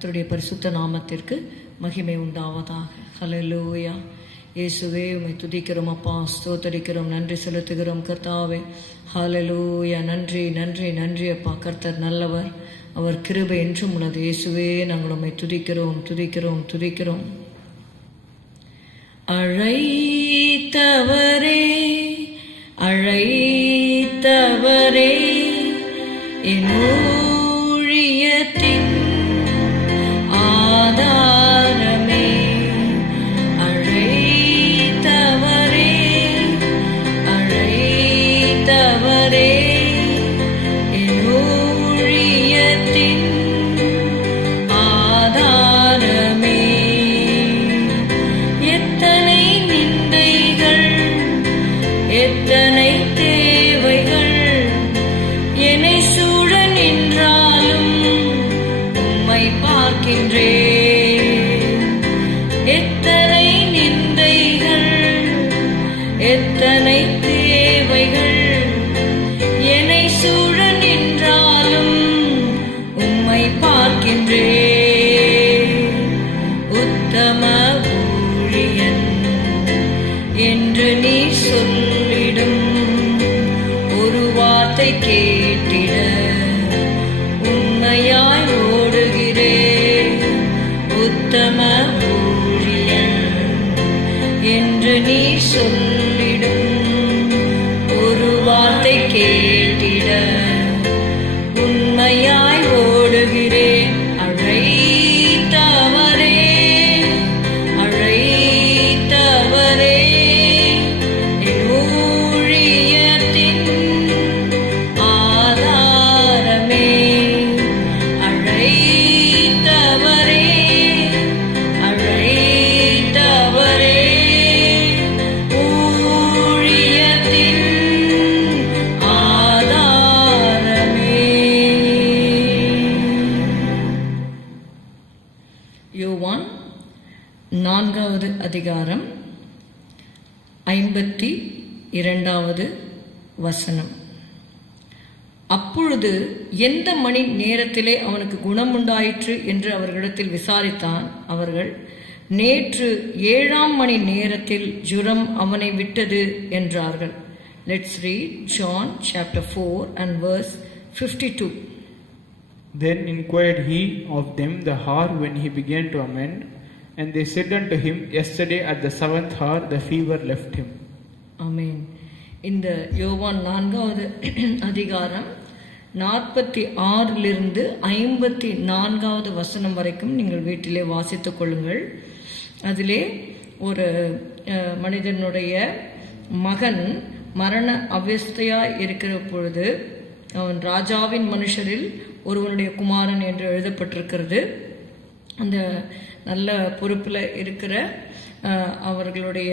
கர்த்தருடைய பரிசுத்த நாமத்திற்கு மகிமை உண்டாவதாக. ஹல்லேலூயா. இயேசுவே உம்மை துதிக்கிறோம் அப்பா, ஸ்தோத்தரிக்கிறோம், நன்றி செலுத்துகிறோம் கர்த்தாவே. ஹல்லேலூயா. நன்றி நன்றி நன்றி அப்பா. கர்த்தர் நல்லவர், அவர் கிருபை என்றும் உள்ளது. இயேசுவே நாங்கள் உம்மை துதிக்கிறோம் துதிக்கிறோம் துதிக்கிறோம். அழைத்தவரே அழைத்தவரே என் ஊழியத்தின் ஆதாரமே, அழைத்தவரே அழைத்தவரே என் ஊழியத்தின் ஆதாரமே. எத்தனை நிந்தைகள் எத்தனை தேவைகள் என்னை சூழ நின்றாலும் உம்மை பார்க்கின்றேன். எத்தனை நிந்தைகள் எத்தனை தேவைகள் என்னை சூழ நின்றாலும் உம்மை பார்க்கின்றேன். உத்தம ஊழியன் என்று நீ சொல்லிடும் ஒரு வார்த்தை கேட்டிட உண்மையாய் ஓடுகிறேன். உத்தம ஊழியன் என்று நீ சொல்லிடும் ஒரு வார்த்தை கேட்டிட உண்மையாய் ஓடுகிறேன். அழைத்தவரே அழைத்தவரே என் ஊழியத்தின் ஆதாரமே, அழைத்தவரே அழைத்தவரே ஊழியத்தின் ஆதாரமே. யோவான் 4வது அதிகாரம் 52வது வசனம். அப்பொழுது எந்த மணி நேரத்திலே அவனுக்கு குணமுண்டாயிற்று என்று அவர்களிடத்தில் விசாரித்தான். அவர்கள், நேற்று 7ஆம் மணி நேரத்தில் ஜுரம் அவனை விட்டது என்றார்கள். Let's read John chapter 4 and verse 52. Then inquired he of them the hour when he began to amend, and they said unto him, Yesterday at the 7th hour the fever left him. ஆமென். இந்த யோவான் 4வது அதிகாரம் 46லிருந்து 54வது வசனம் வரைக்கும் நீங்கள் வீட்டிலே வாசித்துக் கொள்ளுங்கள். அதிலே ஒரு மனிதனுடைய மகன் மரண அவஸ்தையாய் இருக்கிற பொழுது அவன் ராஜாவின் மனுஷரில் ஒருவனுடைய குமாரன் என்று எழுதப்பட்டிருக்கிறது. அந்த நல்ல பொறுப்பில் இருக்கிற அவர்களுடைய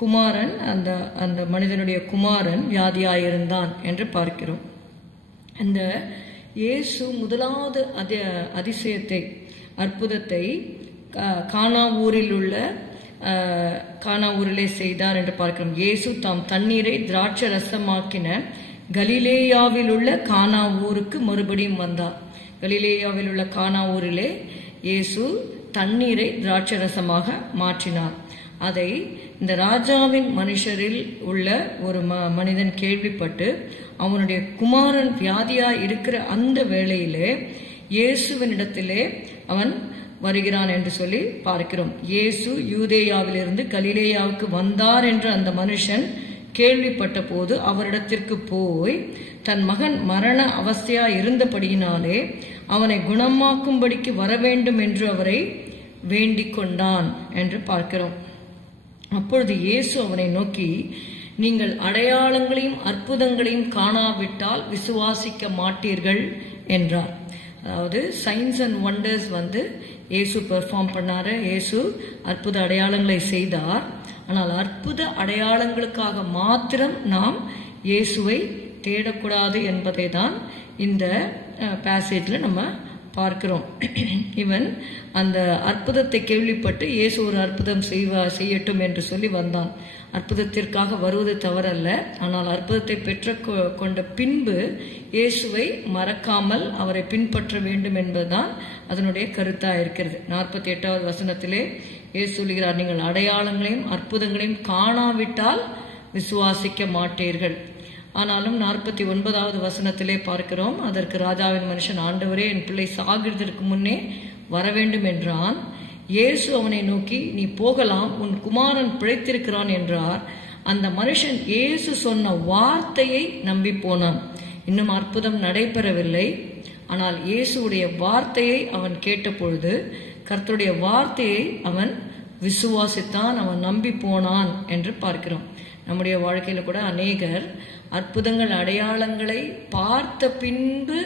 குமாரன், அந்த அந்த மனிதனுடைய குமாரன் வியாதியாயிருந்தான் என்று பார்க்கிறோம். அந்த இயேசு முதலாவது அதிசயத்தை, அற்புதத்தை கானா ஊரிலே செய்தார் என்று பார்க்கிறோம். இயேசு தாம் தண்ணீரை திராட்சை ரசமாக்கின கலிலேயாவில் உள்ள கானா ஊருக்கு மறுபடியும் வந்தார். கலிலேயாவில் உள்ள கானா ஊரிலே இயேசு தண்ணீரை திராட்சை ரசமாக மாற்றினார். அதை இந்த ராஜாவின் மனுஷரில் உள்ள ஒரு மனிதன் கேள்விப்பட்டு அவனுடைய குமாரன் வியாதியாய் இருக்கிற அந்த வேளையிலே இயேசுவினிடத்திலே அவன் வருகிறான் என்று சொல்லி பார்க்கிறோம். இயேசு யூதேயாவிலிருந்து கலிலேயாவுக்கு வந்தார் என்று அந்த மனுஷன் கேள்விப்பட்ட போது அவரிடத்திற்கு போய் தன் மகன் மரண அவஸ்தையா இருந்தபடியினாலே அவனை குணமாக்கும்படிக்கு வரவேண்டும் என்று அவரை வேண்டிக் கொண்டான் என்று பார்க்கிறோம். அப்பொழுது இயேசு அவனை நோக்கி, நீங்கள் அடையாளங்களையும் அற்புதங்களையும் காணாவிட்டால் விசுவாசிக்க மாட்டீர்கள் என்றார். அதாவது சயின்ஸ் அண்ட் ஒண்டர்ஸ் இயேசு பெர்ஃபார்ம் பண்ணாரு. இயேசு அற்புத அடையாளங்களை செய்தார். ஆனால் அற்புத அடையாளங்களுக்காக மாத்திரம் நாம் இயேசுவை தேடக்கூடாது என்பதை தான் இந்த பேசேஜில் நம்ம பார்க்கிறோம். இவன் அந்த அற்புதத்தை கேள்விப்பட்டு இயேசு ஒரு அற்புதம் செய்யட்டும் என்று சொல்லி வந்தான். அற்புதத்திற்காக வருவது தவறல்ல, ஆனால் அற்புதத்தை பெற்று கொண்ட பின்பு இயேசுவை மறக்காமல் அவரை பின்பற்ற வேண்டும் என்பதுதான் அதனுடைய கருத்தாக இருக்கிறது. 48வது வசனத்திலே இயேசு சொல்கிறார், நீங்கள் அடையாளங்களையும் அற்புதங்களையும் காணாவிட்டால் விசுவாசிக்க மாட்டீர்கள். ஆனாலும் 49வது வசனத்திலே பார்க்கிறோம், அதற்கு ராஜாவின் மனுஷன், ஆண்டவரே, என் பிள்ளை சாகிறதற்கு முன்னே வர வேண்டும் என்றான். இயேசு அவனை நோக்கி, நீ போகலாம், உன் குமாரன் பிழைத்திருக்கிறான் என்றார். அந்த மனுஷன் இயேசு சொன்ன வார்த்தையை நம்பி போனான். இன்னும் அற்புதம் நடைபெறவில்லை, ஆனால் இயேசுடைய வார்த்தையை அவன் கேட்டபொழுது கர்த்தருடைய வார்த்தையை அவன் விசுவாசித்தான், அவன் நம்பி போனான் என்று பார்க்கிறோம். நம்முடைய வாழ்க்கையில் கூட அநேகர் அற்புதங்கள் அடையாளங்களை பார்த்த பின்பு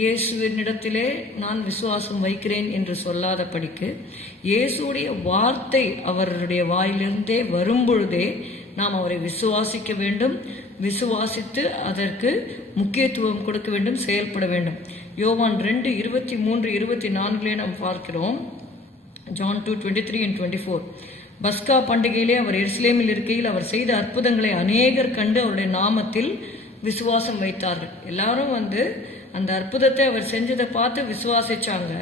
இயேசுவினிடத்திலே நான் விசுவாசம் வைக்கிறேன் என்று சொல்லாதபடிக்கு இயேசுடைய வார்த்தை அவருடைய வாயிலிருந்தே வரும்பொழுதே நாம் அவரை விசுவாசிக்க வேண்டும், விசுவாசித்து அதற்கு முக்கியத்துவம் கொடுக்க வேண்டும், செயல்பட வேண்டும். யோவான் 2:23-24 நாம் பார்க்கிறோம். John 2:23 and 24. பஸ்கா பண்டிகையிலே அவர் எருசலேமில் இருக்கையில் அவர் செய்த அற்புதங்களை அநேகர் கண்டு அவருடைய நாமத்தில் விசுவாசம் வைத்தார்கள். எல்லாரும் அந்த அற்புதத்தை அவர் செஞ்சதை பார்த்து விசுவாசிச்சாங்க.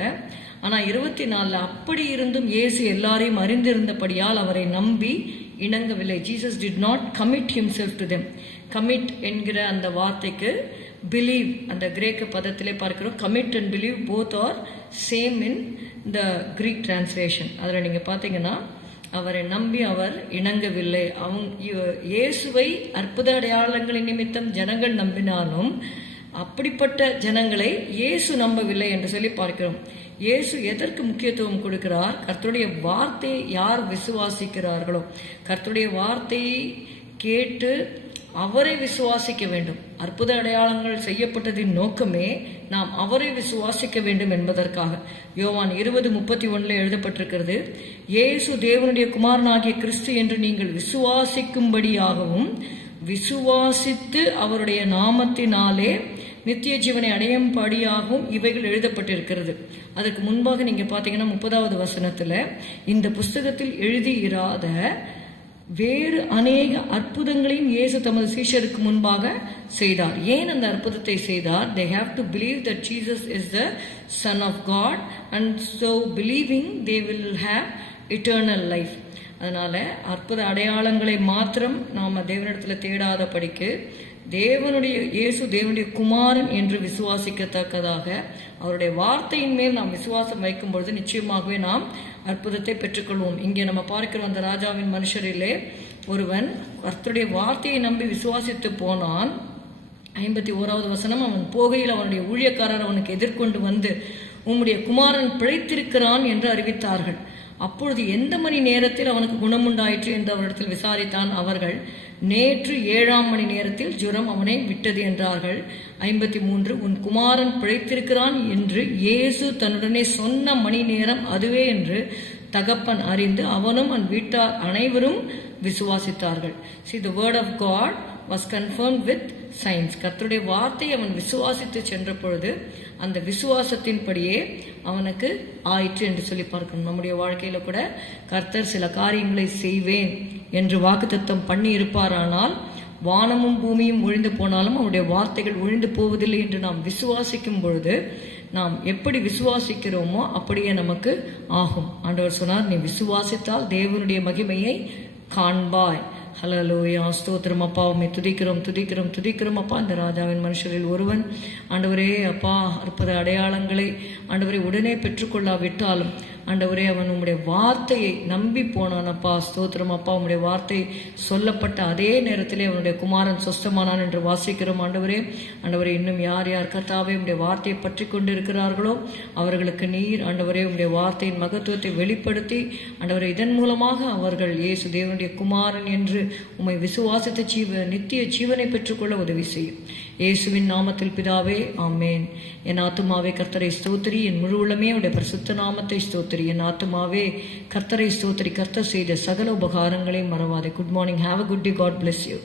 ஆனா 24 அப்படி இருந்தும் இயேசு எல்லாரையும் அறிந்திருந்தபடியால் அவரை நம்பி இணங்கவில்லை. Jesus did not commit himself to them. Commit என்கிற அந்த வார்த்தைக்கு பிலீவ், அந்த கிரேக்க பதத்திலே பார்க்கிறோம். Commit and believe both are same in the Greek translation. அதில் நீங்கள் பார்த்தீங்கன்னா அவரை நம்பி அவர் இணங்கவில்லை. இயேசுவை அற்புத அடையாளங்களின் நிமித்தம் ஜனங்கள் நம்பினாலும் அப்படிப்பட்ட ஜனங்களை இயேசு நம்பவில்லை என்று சொல்லி பார்க்கிறோம். இயேசு எதற்கு முக்கியத்துவம் கொடுக்கிறார்? கர்த்தருடைய வார்த்தையை யார் விசுவாசிக்கிறார்களோ, கர்த்தருடைய வார்த்தையை கேட்டு அவரை விசுவாசிக்க வேண்டும். அற்புத அடையாளங்கள் செய்யப்பட்டதின் நோக்கமே நாம் அவரை விசுவாசிக்க வேண்டும் என்பதற்காக. யோவான் 20:31 எழுதப்பட்டிருக்கிறது, இயேசு தேவனுடைய குமாரனாகிய கிறிஸ்து என்று நீங்கள் விசுவாசிக்கும்படியாகவும் விசுவாசித்து அவருடைய நாமத்தினாலே நித்திய ஜீவனை அடையும்படியாகவும் இவைகள் எழுதப்பட்டிருக்கிறது. அதுக்கு முன்பாக நீங்க பாத்தீங்கன்னா 30வது வசனத்துல, இந்த புஸ்தகத்தில் எழுதி இராத வேறு அநேக அற்புதங்களையும் இயேசு தமது சீஷருக்கு முன்பாக செய்தார். ஏன் அந்த அற்புதத்தை செய்தார்? They have to believe that Jesus is the Son of God, and so believing they will have eternal life. அதனால அற்புத அடையாளங்களை மாத்திரம் நாம தேவனிடத்துல தேடாதபடிக்கு இயேசு தேவனுடைய குமாரன் என்று விசுவாசிக்கத்தக்கதாக அவருடைய வார்த்தையின் மேல் நாம் விசுவாசம் வைக்கும் பொழுது நிச்சயமாகவே நாம் அற்புதத்தை பெற்றுக்கொள்வோம். இங்கே நம்ம பார்க்கிறோம், அந்த ராஜாவின் மனுஷரிலே ஒருவன் கர்த்தருடைய வார்த்தையை நம்பி விசுவாசித்து போனான். 51வது வசனம், அவன் போகையில் அவனுடைய ஊழியக்காரர் அவனுக்கு எதிர்கொண்டு வந்து, உம்முடைய குமாரன் பிழைத்திருக்கிறான் என்று அறிவித்தார்கள். அப்பொழுது எந்த மணி நேரத்தில் அவனுக்கு குணமுண்டாயிற்று என்று அவரிடத்தில் விசாரித்தான். அவர்கள், நேற்று 7ஆம் மணி நேரத்தில் ஜுரம் அவனை விட்டது என்றார்கள். 53, உன் குமாரன் பிழைத்திருக்கிறான் என்று இயேசு தன்னுடனே சொன்ன மணி நேரம் அதுவே என்று தகப்பன் அறிந்து அவனும் அவன் வீட்டார் அனைவரும் விசுவாசித்தார்கள். See, the word of God was confirmed with signs. கர்த்தருடைய வார்த்தை அவன் விசுவாசித்து சென்ற பொழுது அந்த விசுவாசத்தின்படியே அவனுக்கு ஆயிற்று என்று சொல்லி பார்க்கணும். நம்முடைய வாழ்க்கையில கூட கர்த்தர் சில காரியங்களை செய்வேன் என்று வாக்குத்தத்தம் பண்ணி இருப்பாரானால் வானமும் பூமியும் ஒழிந்து போனாலும் அவருடைய வார்த்தைகள் ஒழிந்து போவதில்லை என்று நாம் விசுவாசிக்கும் பொழுது நாம் எப்படி விசுவாசிக்கிறோமோ அப்படியே நமக்கு ஆகும். ஆண்டவர் சொன்னார், நீ விசுவாசித்தால் தேவனுடைய மகிமையை காண்பாய். ஹல்லேலூயா, ஸ்தோத்திரம் அப்பா, உம்மை துதிக்கிறோம் துதிக்கிறோம் துதிக்கிறோம் அப்பா. இந்த ராஜாவின் மனுஷரில் ஒருவன் ஆண்டவரே அப்பா அற்புத அடையாளங்களை ஆண்டவரை உடனே பெற்றுக்கொள்ளாவிட்டாலும் ஆண்டவரே அவன் உம்முடைய வார்த்தையை நம்பி போனான் அப்பா. ஸ்தோத்திரம் அப்பா, உம்முடைய வார்த்தை சொல்லப்பட்ட அதே நேரத்திலே அவனுடைய குமாரன் சொஸ்தமானான் என்று வாசிக்கிறோம். ஆண்டவரே ஆண்டவரே இன்னும் யார் யார் கர்த்தாவே உம்முடைய வார்த்தையை பற்றி கொண்டு இருக்கிறார்களோ அவர்களுக்கு நீர் ஆண்டவரே உம்முடைய வார்த்தையின் மகத்துவத்தை வெளிப்படுத்தி ஆண்டவரே இதன் மூலமாக அவர்கள் இயேசு தேவனுடைய குமாரன் என்று உம்மை விசுவாசித்த நித்திய ஜீவனை பெற்றுக்கொள்ள உதவி செய்யும். இயேசுவின் நாமத்தில் பிதாவே, ஆமேன். என் ஆத்துமாவே கர்த்தரை ஸ்தோத்திரி, என் முழு உள்ளமே உடைய பரிசுத்த நாமத்தை ஸ்தோத்திரி. என் ஆத்துமாவே கர்த்தரை ஸ்தோத்திரி, கர்த்தர் செய்த சகல உபகாரங்களையும் மறவாதே. Good morning, have a good day, God bless you.